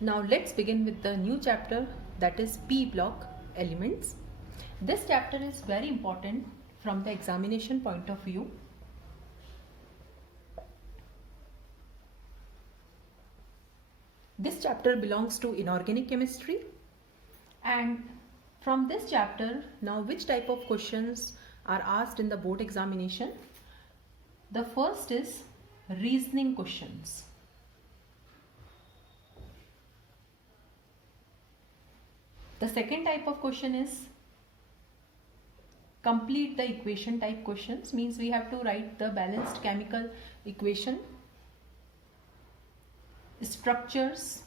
Now let's begin with the new chapter, that is P block elements. This chapter is very important from the examination point of view. This chapter belongs to inorganic chemistry, and from this chapter, now which type of questions are asked in the board examination? The first is reasoning questions. The second type of question is complete the equation type questions, means we have to write the balanced chemical equation, structures.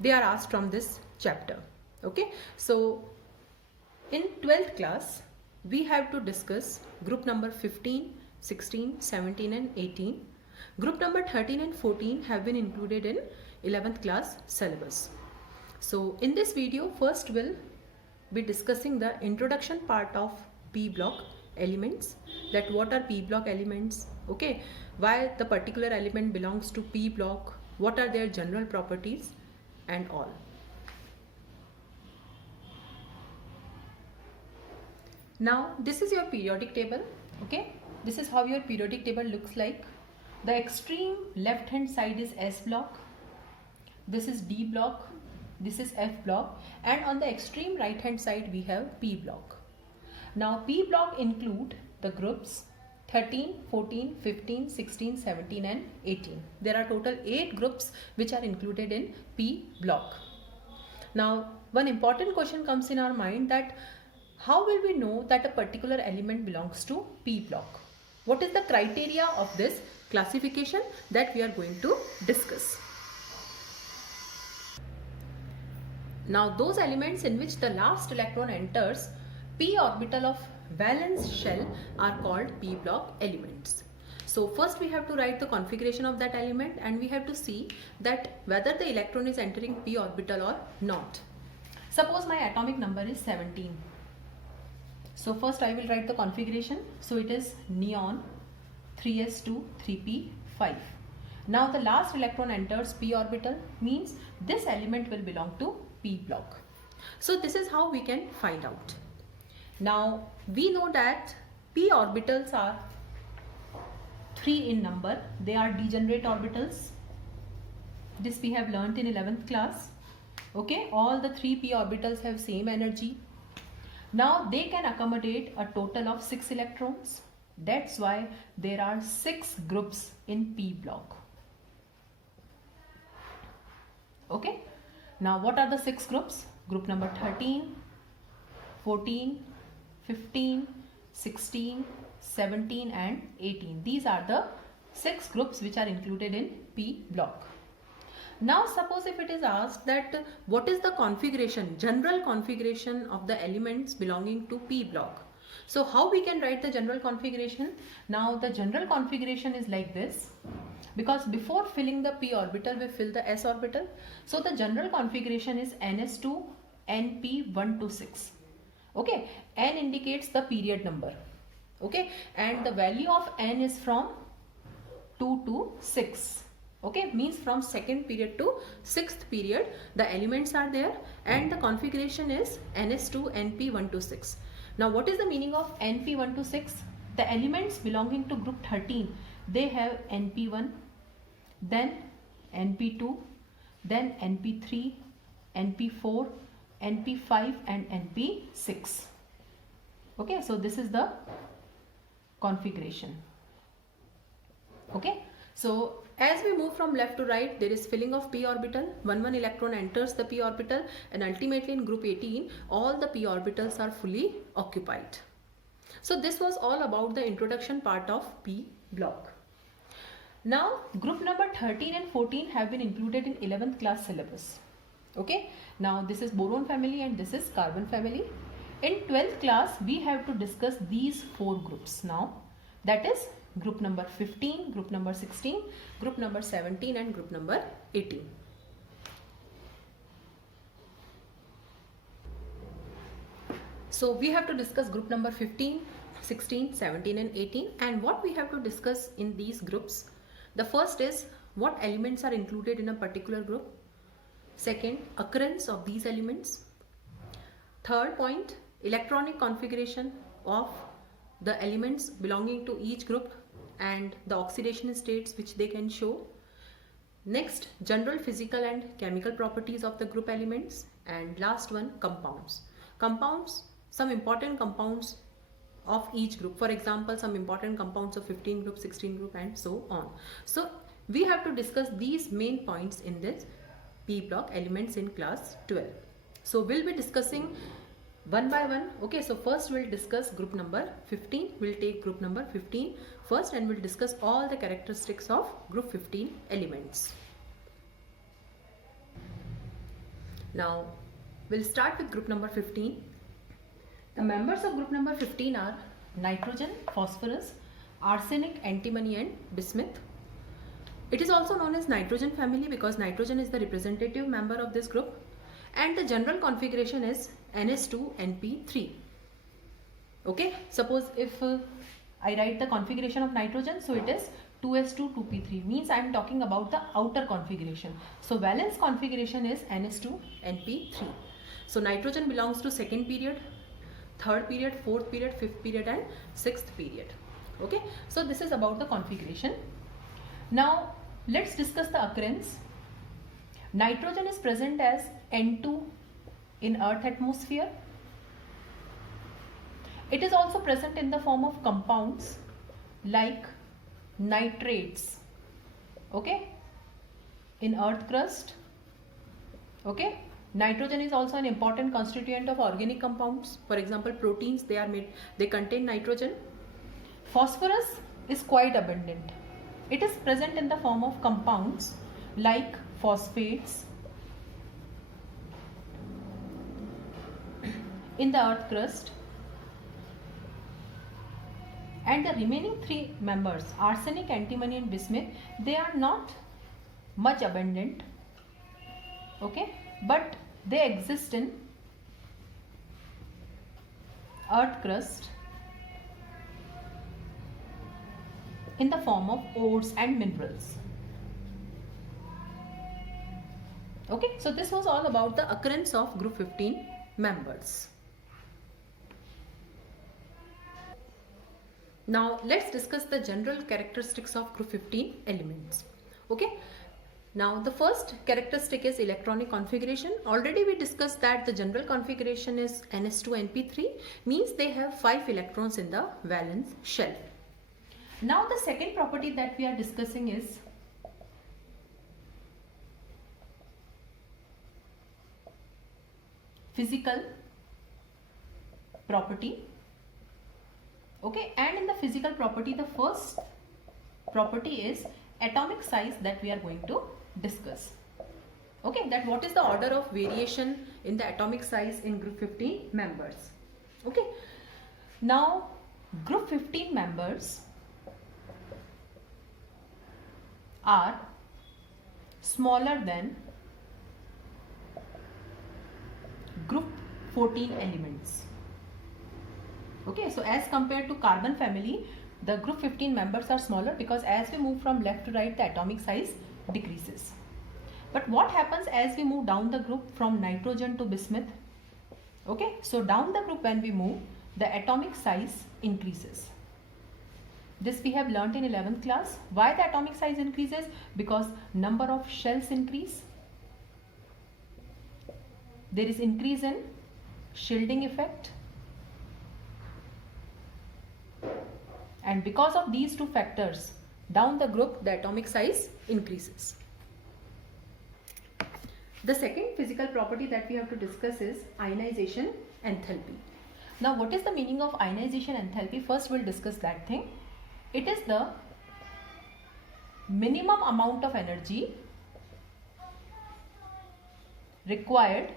They are asked from this chapter. Okay, so in 12th class we have to discuss group number 15, 16, 17 and 18. Group number 13 and 14 have been included in 11th class syllabus. So in this video, first we'll be discussing the introduction part of P block elements, that what are P block elements, okay, why the particular element belongs to P block, what are their general properties and all. Now this is your periodic table, okay, this is how your periodic table looks like. The extreme left hand side is S block, this is D block, this is F block, and on the extreme right hand side we have P block. Now P block include the groups 13, 14, 15, 16, 17 and 18. There are total 8 groups which are included in P block. Now one important question comes in our mind, that how will we know that a particular element belongs to P block? What is the criteria of this classification that we are going to discuss? Now those elements in which the last electron enters p orbital of valence shell are called P block elements. So first we have to write the configuration of that element, and we have to see that whether the electron is entering p orbital or not. Suppose my atomic number is 17. So first I will write the configuration. So it is neon 3s2 3p5. Now the last electron enters p orbital, means this element will belong to P block. So this is how we can find out. Now we know that p orbitals are 3 in number. They are degenerate orbitals. This we have learnt in 11th class. Okay, all the 3 p orbitals have same energy. Now they can accommodate a total of 6 electrons. That's why there are 6 groups in P block. Okay. Now what are the 6 groups? Group number 13, 14, 15, 16, 17 and 18. These are the 6 groups which are included in P block. Now suppose if it is asked that what is the configuration, general configuration of the elements belonging to P block. So how we can write the general configuration? Now the general configuration is like this. Because before filling the p orbital we fill the s orbital. So the general configuration is ns2 np1 to 6. Okay, n indicates the period number. Okay, and the value of n is from 2 to 6. Okay, means from second period to 6th period the elements are there, and the configuration is ns2 np1 to 6. Now what is the meaning of np1 to 6? The elements belonging to group 13, they have np1, then np2, then np3, np4, np5 and np6. Okay, so this is the configuration. Okay, so as we move from left to right, there is filling of p orbital. One electron enters the p orbital, and ultimately in group 18 all the p orbitals are fully occupied. So this was all about the introduction part of P block. Now group number 13 and 14 have been included in 11th class syllabus. Okay, now this is boron family and this is carbon family. In 12th class we have to discuss these 4 groups now, that is group number 15, group number 16, group number 17 and group number 18. So we have to discuss group number 15, 16, 17 and 18, and what we have to discuss in these groups. The first is what elements are included in a particular group. Second, occurrence of these elements. Third point, electronic configuration of the elements belonging to each group and the oxidation states which they can show. Next, general physical and chemical properties of the group elements. And last one, compounds. Compounds, some important compounds of each group. For example, some important compounds of 15 group, 16 group and so on. So we have to discuss these main points in this P block elements in class 12. So we'll be discussing one by one. Okay, so first we'll discuss group number 15. We'll take group number 15 first and we'll discuss all the characteristics of group 15 elements. Now we'll start with group number 15. The members of group number 15 are nitrogen, phosphorus, arsenic, antimony and bismuth. It is also known as nitrogen family because nitrogen is the representative member of this group, and the general configuration is NS2NP3. Okay, suppose if I write the configuration of nitrogen, so it is 2s2 2p3, means I am talking about the outer configuration. So valence configuration is NS2NP3. So nitrogen belongs to second period, third period, fourth period, fifth period and sixth period. Okay, so this is about the configuration. Now let's discuss the occurrence. Nitrogen is present as N2 in Earth atmosphere. It is also present in the form of compounds like nitrates, okay, in Earth crust. Okay, nitrogen is also an important constituent of organic compounds. For example, proteins, they contain nitrogen. Phosphorus is quite abundant. It is present in the form of compounds like phosphates in the Earth crust. And the remaining three members, arsenic, antimony and bismuth, they are not much abundant, okay, but they exist in Earth crust in the form of ores and minerals. Okay, so this was all about the occurrence of group 15 members. Now let's discuss the general characteristics of group 15 elements. Okay, now the first characteristic is electronic configuration. Already we discussed that the general configuration is NS2NP3, means they have 5 electrons in the valence shell. Now the second property that we are discussing is physical property. Okay, and in the physical property, the first property is atomic size that we are going to discuss. Okay, that what is the order of variation in the atomic size in group 15 members. Okay, now group 15 members are smaller than group 14 elements. Okay, so as compared to carbon family, the group 15 members are smaller because as we move from left to right, the atomic size decreases. But what happens as we move down the group from nitrogen to bismuth? Okay, so down the group when we move, the atomic size increases. This we have learnt in 11th class. Why the atomic size increases? Because number of shells increase. There is increase in shielding effect. And because of these two factors, down the group, the atomic size increases. The second physical property that we have to discuss is ionization enthalpy. Now, what is the meaning of ionization enthalpy? First, we'll discuss that thing. It is the minimum amount of energy required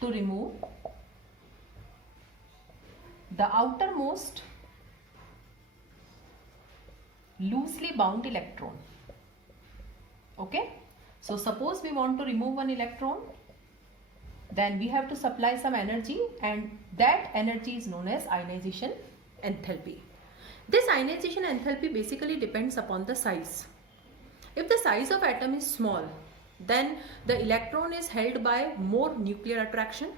to remove the outermost loosely bound electron. Okay, so suppose we want to remove one electron, then we have to supply some energy, and that energy is known as ionization enthalpy. This ionization enthalpy basically depends upon the size. If the size of atom is small, then the electron is held by more nuclear attraction.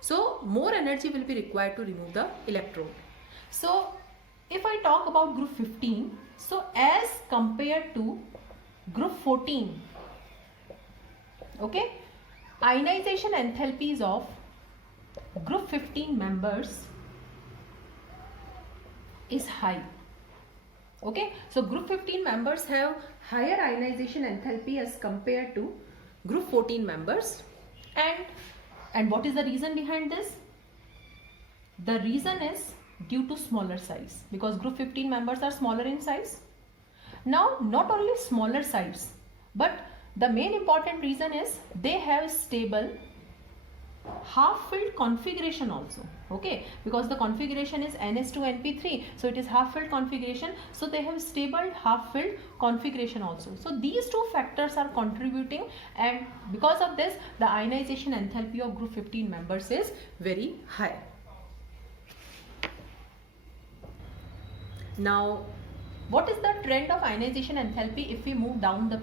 So more energy will be required to remove the electron. So if I talk about group 15, so as compared to group 14, okay, ionization enthalpies of group 15 members is high. Okay, so group 15 members have higher ionization enthalpy as compared to group 14 members. And what is the reason behind this? The reason is due to smaller size, because group 15 members are smaller in size. Now, not only smaller size, but the main important reason is they have stable half-filled configuration also. Okay, because the configuration is ns2np3, so it is half-filled configuration, so they have stable half-filled configuration also. So these two factors are contributing, and because of this the ionization enthalpy of group 15 members is very high. Now, what is the trend of ionization enthalpy if we move down the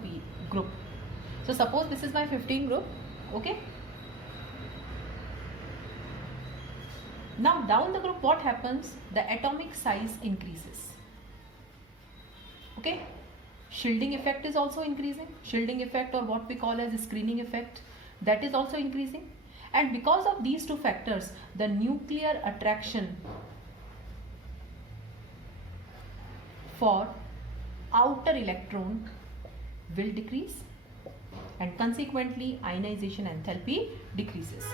group? So suppose this is my 15 group. Okay, now down the group, what happens? The atomic size increases. Okay, shielding effect is also increasing. Shielding effect, or what we call as a screening effect, that is also increasing. And because of these two factors, the nuclear attraction for outer electron will decrease, and consequently ionization enthalpy decreases.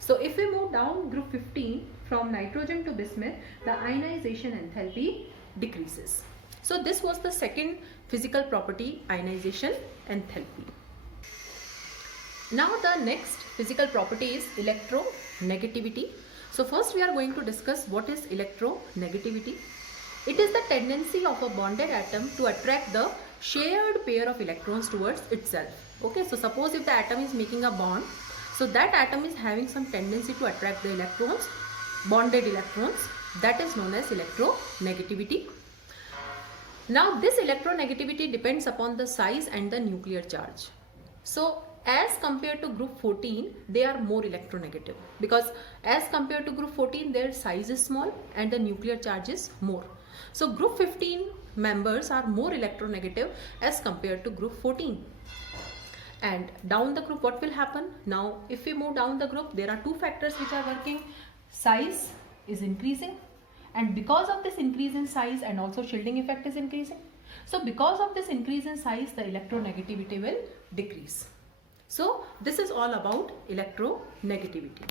So if we move down group 15 from nitrogen to bismuth, the ionization enthalpy decreases. So this was the second physical property, ionization enthalpy. Now the next physical property is electronegativity. So first we are going to discuss what is electronegativity. It is the tendency of a bonded atom to attract the shared pair of electrons towards itself. Okay, so suppose if the atom is making a bond, so that atom is having some tendency to attract the electrons, bonded electrons, that is known as electronegativity. Now this electronegativity depends upon the size and the nuclear charge. So as compared to group 14, they are more electronegative, because as compared to group 14, their size is small and the nuclear charge is more. So group 15 members are more electronegative as compared to group 14. And down the group, what will happen? Now if we move down the group, there are two factors which are working. Size is increasing, and because of this increase in size, and also shielding effect is increasing. So because of this increase in size, the electronegativity will decrease. So this is all about electronegativity.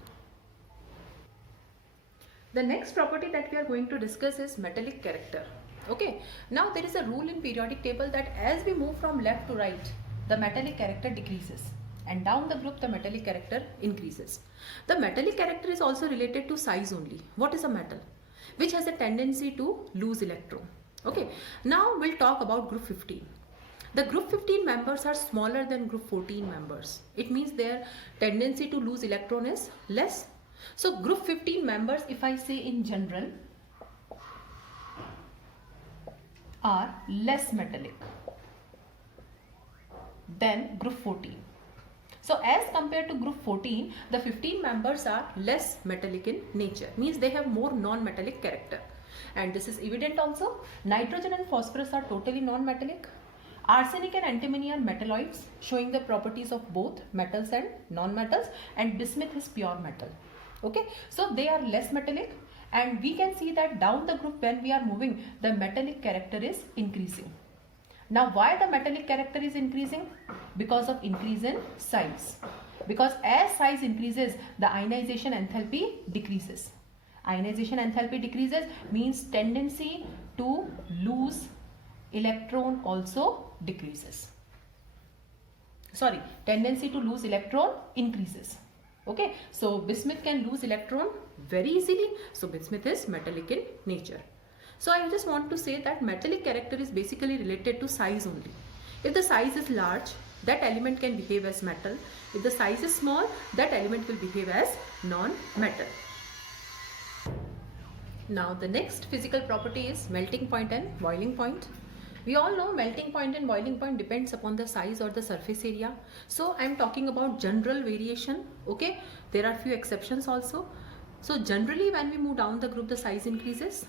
The next property that we are going to discuss is metallic character. Okay, now there is a rule in periodic table that as we move from left to right, the metallic character decreases, and down the group the metallic character increases. The metallic character is also related to size only. What is a metal? Which has a tendency to lose electron. Okay, now we'll talk about group 15. The group 15 members are smaller than group 14 members. It means their tendency to lose electron is less. So group 15 members, if I say in general, are less metallic than group 14. So as compared to group 14, the 15 members are less metallic in nature, means they have more non-metallic character. And this is evident also. Nitrogen and phosphorus are totally non-metallic. Arsenic and antimony are metalloids, showing the properties of both metals and non-metals, and bismuth is pure metal. Okay, so they are less metallic, and we can see that down the group when we are moving, the metallic character is increasing. Now why the metallic character is increasing? Because of increase in size. Because as size increases, the ionization enthalpy decreases. Ionization enthalpy decreases means tendency to lose electron also decreases. Sorry, tendency to lose electron increases. Okay, so bismuth can lose electron very easily. So bismuth is metallic in nature. So I just want to say that metallic character is basically related to size only. If the size is large, that element can behave as metal. If the size is small, that element will behave as non-metal. Now the next physical property is melting point and boiling point. We all know melting point and boiling point depends upon the size or the surface area. So I am talking about general variation. Okay, there are few exceptions also. So generally when we move down the group, the size increases,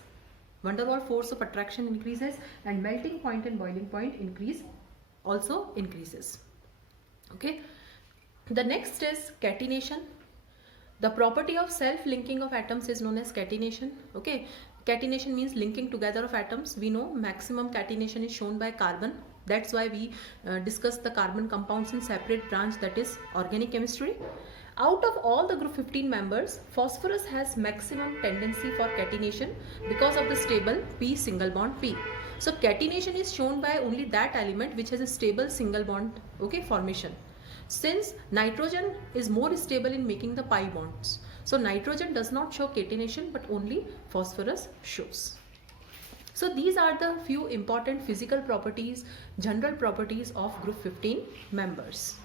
van der Waals force of attraction increases, and melting point and boiling point also increases. Okay, the next is catenation. The property of self-linking of atoms is known as catenation. Okay, catenation means linking together of atoms. We know maximum catenation is shown by carbon. That's why we discuss the carbon compounds in separate branch, that is organic chemistry. Out of all the group 15 members, phosphorus has maximum tendency for catenation because of the stable p single bond p. So catenation is shown by only that element which has a stable single bond, okay, formation. Since nitrogen is more stable in making the pi bonds, so nitrogen does not show catenation but only phosphorus shows. So these are the few important physical properties, general properties of group 15 members.